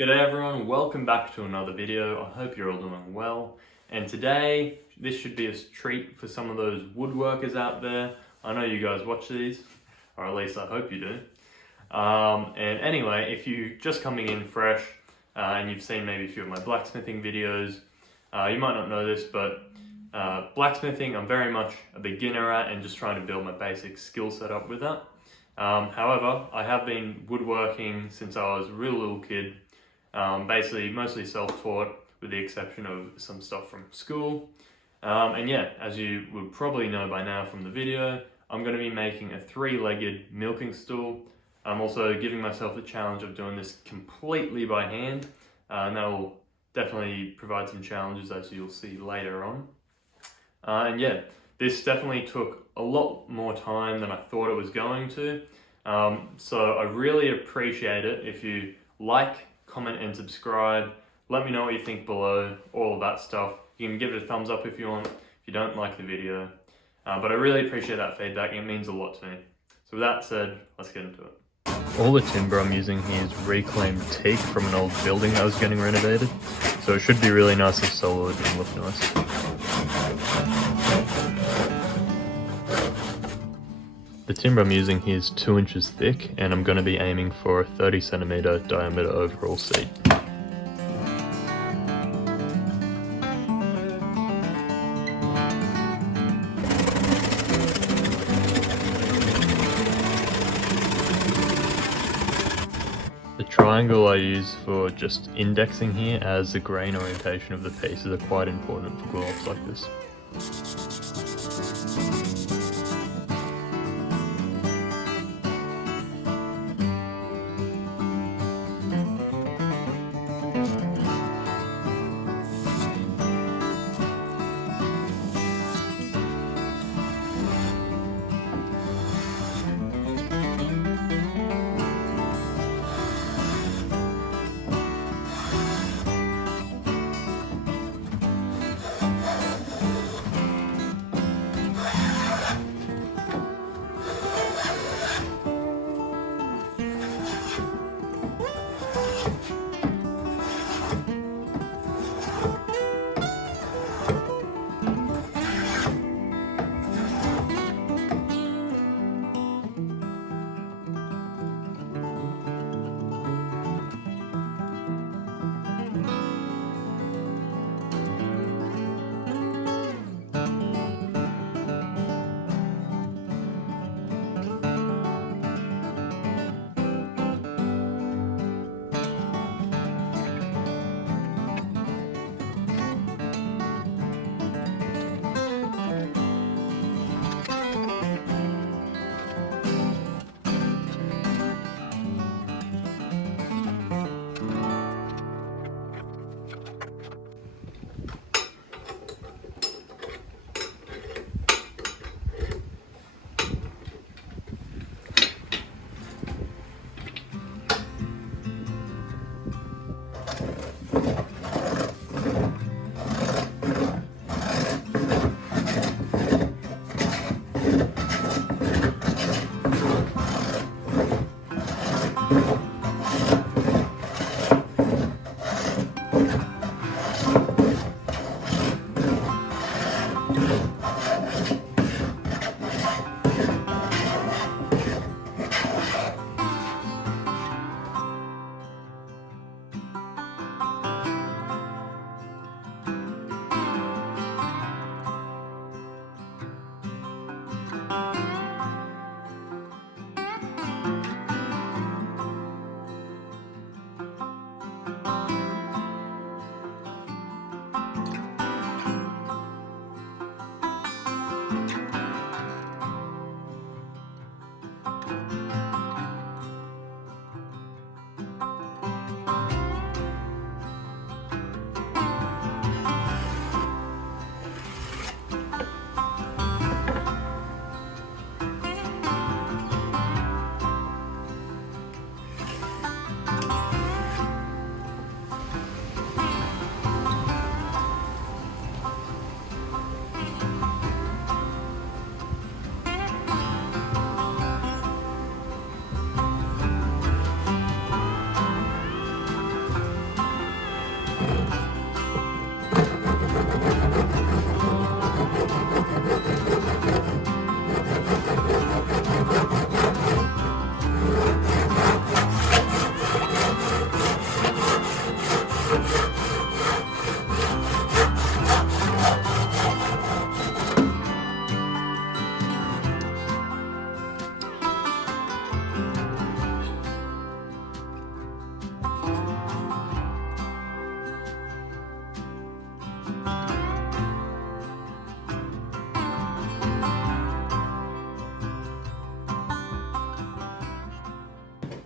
G'day everyone, welcome back to another video. I hope you're all doing well. And today, this should be a treat for some of those woodworkers out there. I know you guys watch these, or at least I hope you do. And anyway, if you're just coming in fresh and you've seen maybe a few of my blacksmithing videos, you might not know this, but blacksmithing I'm very much a beginner at and just trying to build my basic skill set up with that. However, I have been woodworking since I was a real little kid. Basically mostly self-taught with the exception of some stuff from school. And yeah, as you would probably know by now from the video, I'm going to be making a 3-legged milking stool. I'm also giving myself the challenge of doing this completely by hand, and that will definitely provide some challenges as you'll see later on. And yeah, this definitely took a lot more time than I thought it was going to. So I really appreciate it if you like, comment and subscribe. Let me know what you think below, all of that stuff. You can give it a thumbs up if you want, if you don't like the video. But I really appreciate that feedback, it means a lot to me. So with that said, let's get into it. All the timber I'm using here is reclaimed teak from an old building that was getting renovated. So it should be really nice and solid and look nice. The timber I'm using here is 2 inches thick, and I'm going to be aiming for a 30cm diameter overall seat. The triangle I use for just indexing here, as the grain orientation of the pieces are quite important for glue-ups like this.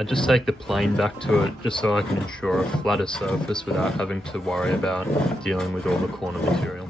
I just take the plane back to it just so I can ensure a flatter surface without having to worry about dealing with all the corner material.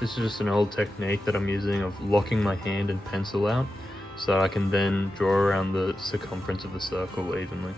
This is just an old technique that I'm using of locking my hand and pencil out so that I can then draw around the circumference of the circle evenly.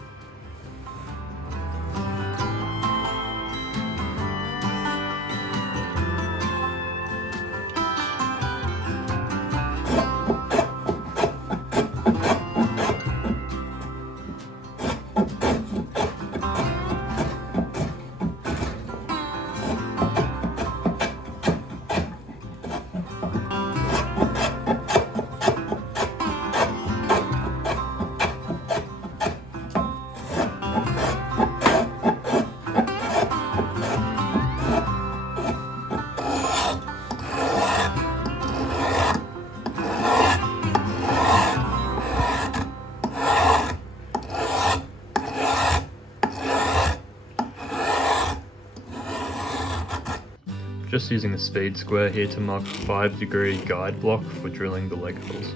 Just using a speed square here to mark a 5-degree guide block for drilling the leg holes.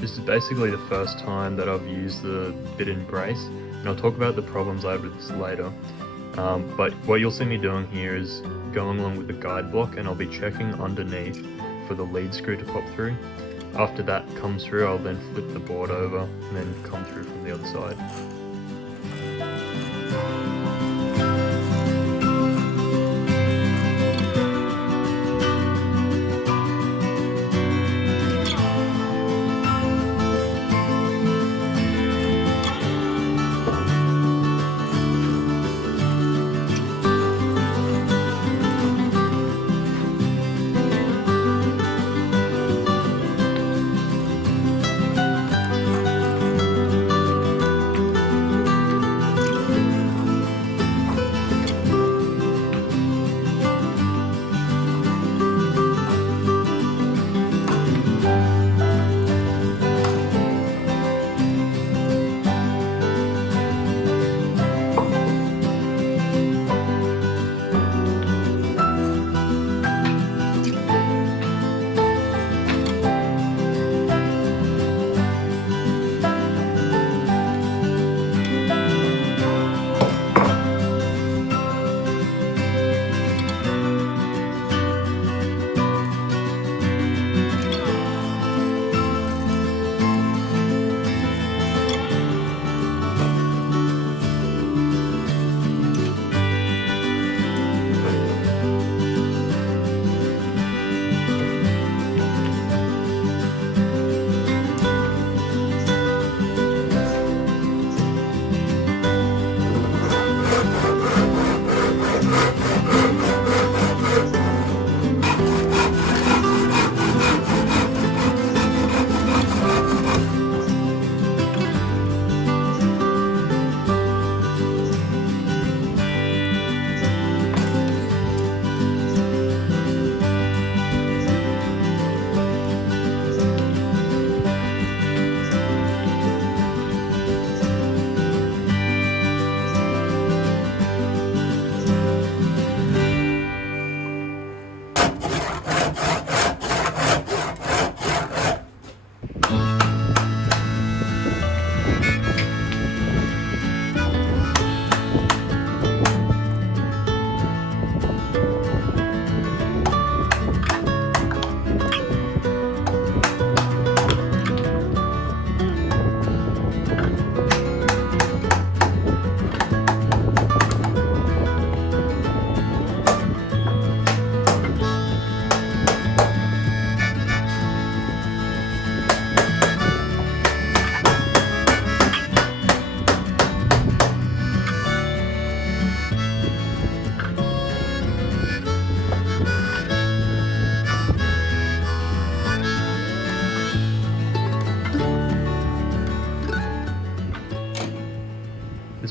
This is basically the first time that I've used the bit and brace, and I'll talk about the problems I have with this later. But what you'll see me doing here is going along with the guide block, and I'll be checking underneath for the lead screw to pop through. After that comes through, I'll then flip the board over and then come through from the other side.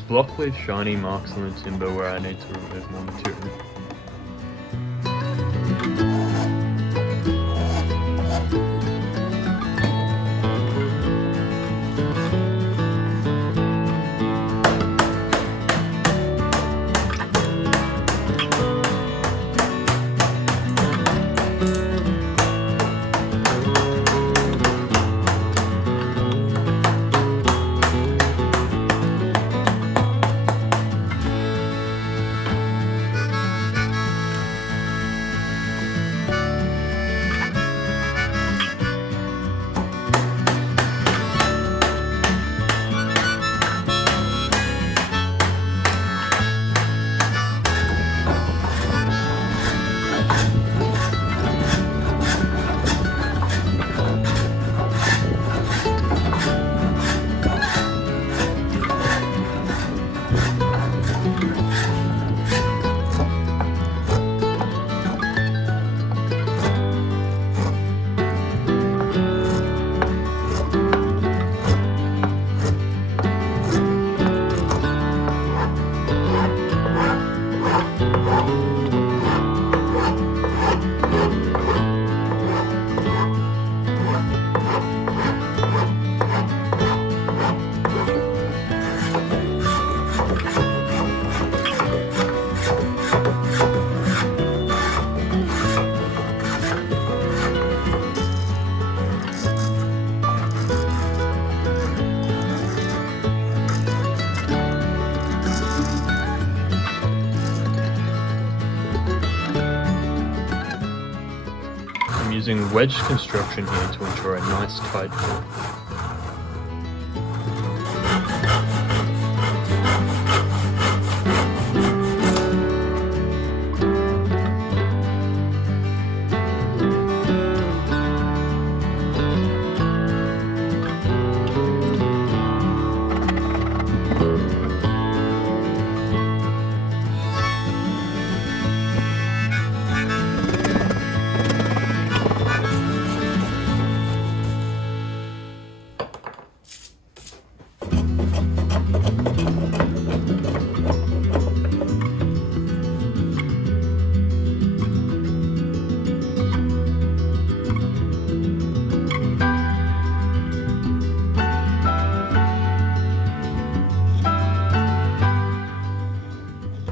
block with shiny marks on the timber where I need to remove more material. I'm using wedge construction here to ensure a nice tight fit.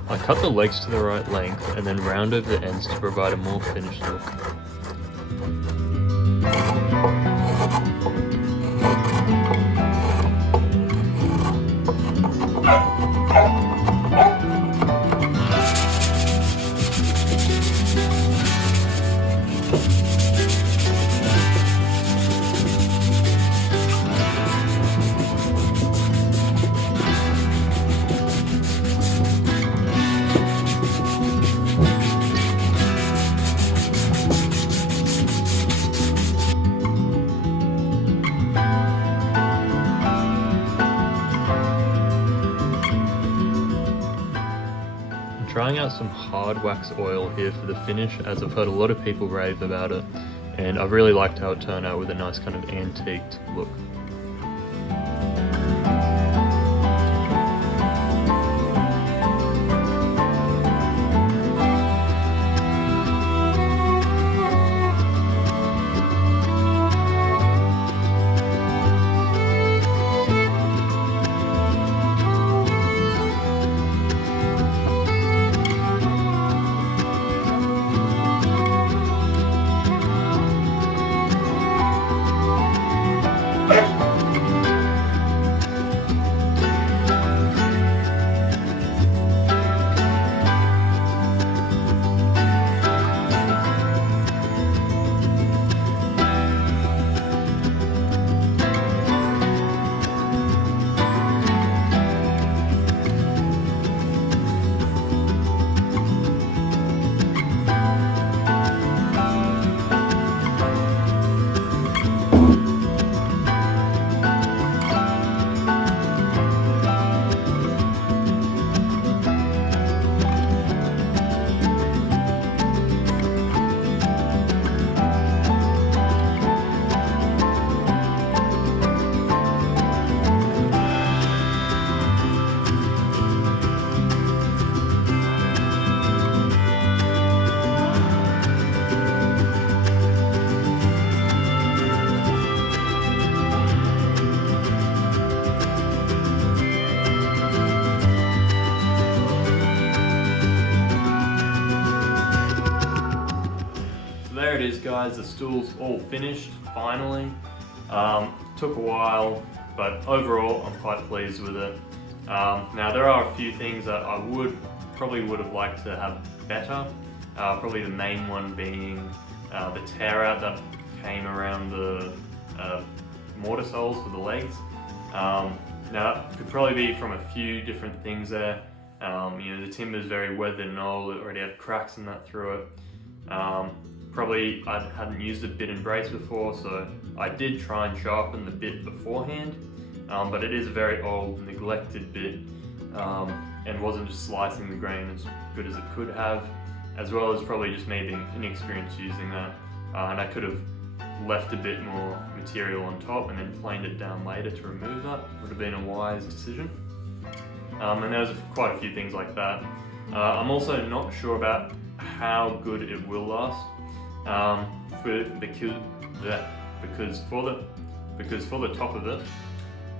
I cut the legs to the right length and then round over the ends to provide a more finished look. Trying out some hard wax oil here for the finish, as I've heard a lot of people rave about it, and I've really liked how it turned out with a nice kind of antiqued look. guys, the stool's all finished, finally. Took a while, but overall I'm quite pleased with it. Now there are a few things that I probably would have liked to have better. Probably the main one being the tear out that came around the mortar soles for the legs. Now that could probably be from a few different things there. The timber is very weathered and old, it already had cracks and that through it. Probably I hadn't used a bit and brace before, so I did try and sharpen the bit beforehand, but it is a very old, neglected bit, and wasn't just slicing the grain as good as it could have, as well as probably just me being inexperienced using that, and I could have left a bit more material on top and then planed it down later to remove that. Would have been a wise decision. And there was quite a few things like that. I'm also not sure about how good it will last, because for the top of it,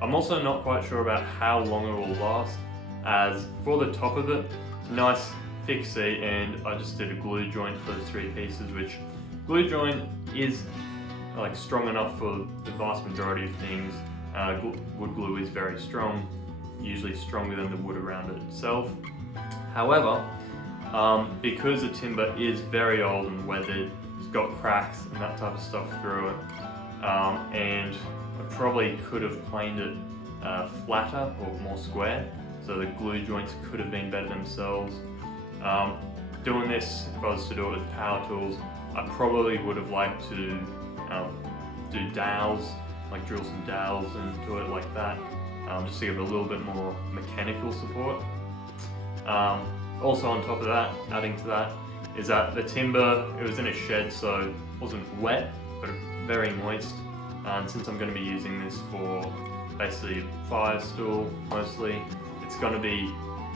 I'm also not quite sure about how long it will last, as for the top of it, nice thick seat, and I just did a glue joint for those 3 pieces, which glue joint is like strong enough for the vast majority of things. Wood glue is very strong, usually stronger than the wood around it itself. However, because the timber is very old and weathered, it's got cracks and that type of stuff through it, and I probably could have planed it flatter or more square, so the glue joints could have been better themselves. Doing this, if I was to do it with power tools, I probably would have liked to do dowels, like drill some dowels into it like that, just to give it a little bit more mechanical support. Also on top of that, adding to that, is that the timber, it was in a shed, so it wasn't wet, but very moist. And since I'm going to be using this for basically fire stool mostly, it's going to be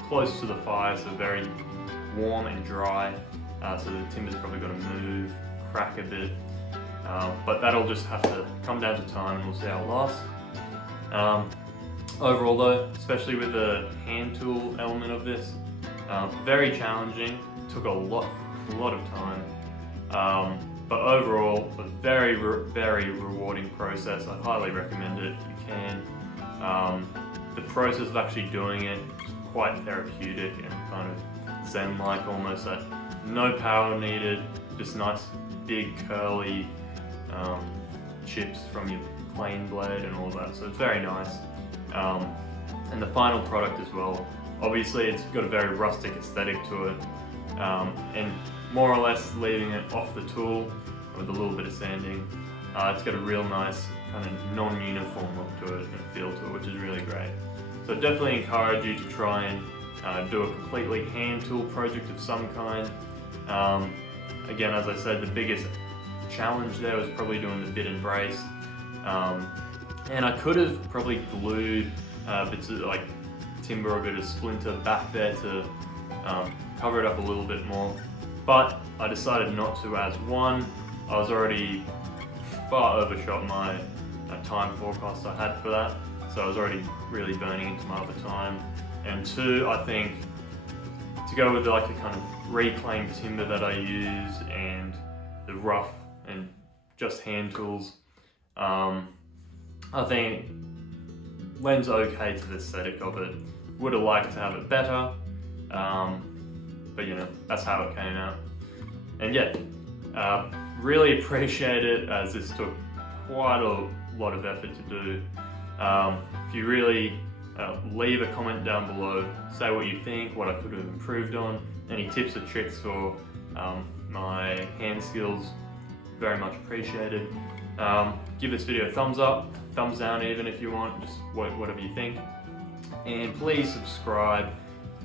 close to the fire, so very warm and dry. So the timber's probably going to move, crack a bit. But that'll just have to come down to time, and we'll see how it lasts. Overall though, especially with the hand tool element of this, very challenging, took a lot of time, but overall a very rewarding process. I highly recommend it if you can. The process of actually doing it is quite therapeutic and kind of zen-like almost, that no power needed, just nice big curly chips from your plane blade and all that, so it's very nice. And the final product as well, obviously it's got a very rustic aesthetic to it, and more or less leaving it off the tool with a little bit of sanding, it's got a real nice kind of non-uniform look to it and feel to it, which is really great. So definitely encourage you to try and do a completely hand tool project of some kind. Again, as I said, the biggest challenge there was probably doing the bit and brace, and I could have probably glued bits of like timber or a bit of splinter back there to cover it up a little bit more, but I decided not to, as one, I was already far overshot my time forecast I had for that, so I was already really burning into my other time, and two, I think to go with like a kind of reclaimed timber that I use and the rough and just hand tools, I think lends okay to the aesthetic of it. Would have liked to have it better, but you know, that's how it came out. And yeah, really appreciate it, as this took quite a lot of effort to do. If you really leave a comment down below, say what you think, what I could have improved on, any tips or tricks for my hand skills, very much appreciated. Give this video a thumbs up, thumbs down even if you want, just whatever you think. And please subscribe,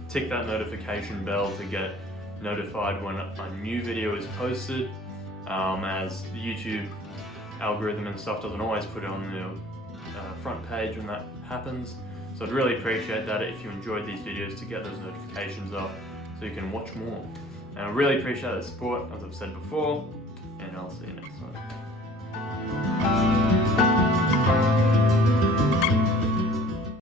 tick that notification bell to get notified when a new video is posted, as the YouTube algorithm and stuff doesn't always put it on the front page when that happens. So I'd really appreciate that if you enjoyed these videos, to get those notifications up so you can watch more. And I really appreciate the support, as I've said before, and I'll see you next time.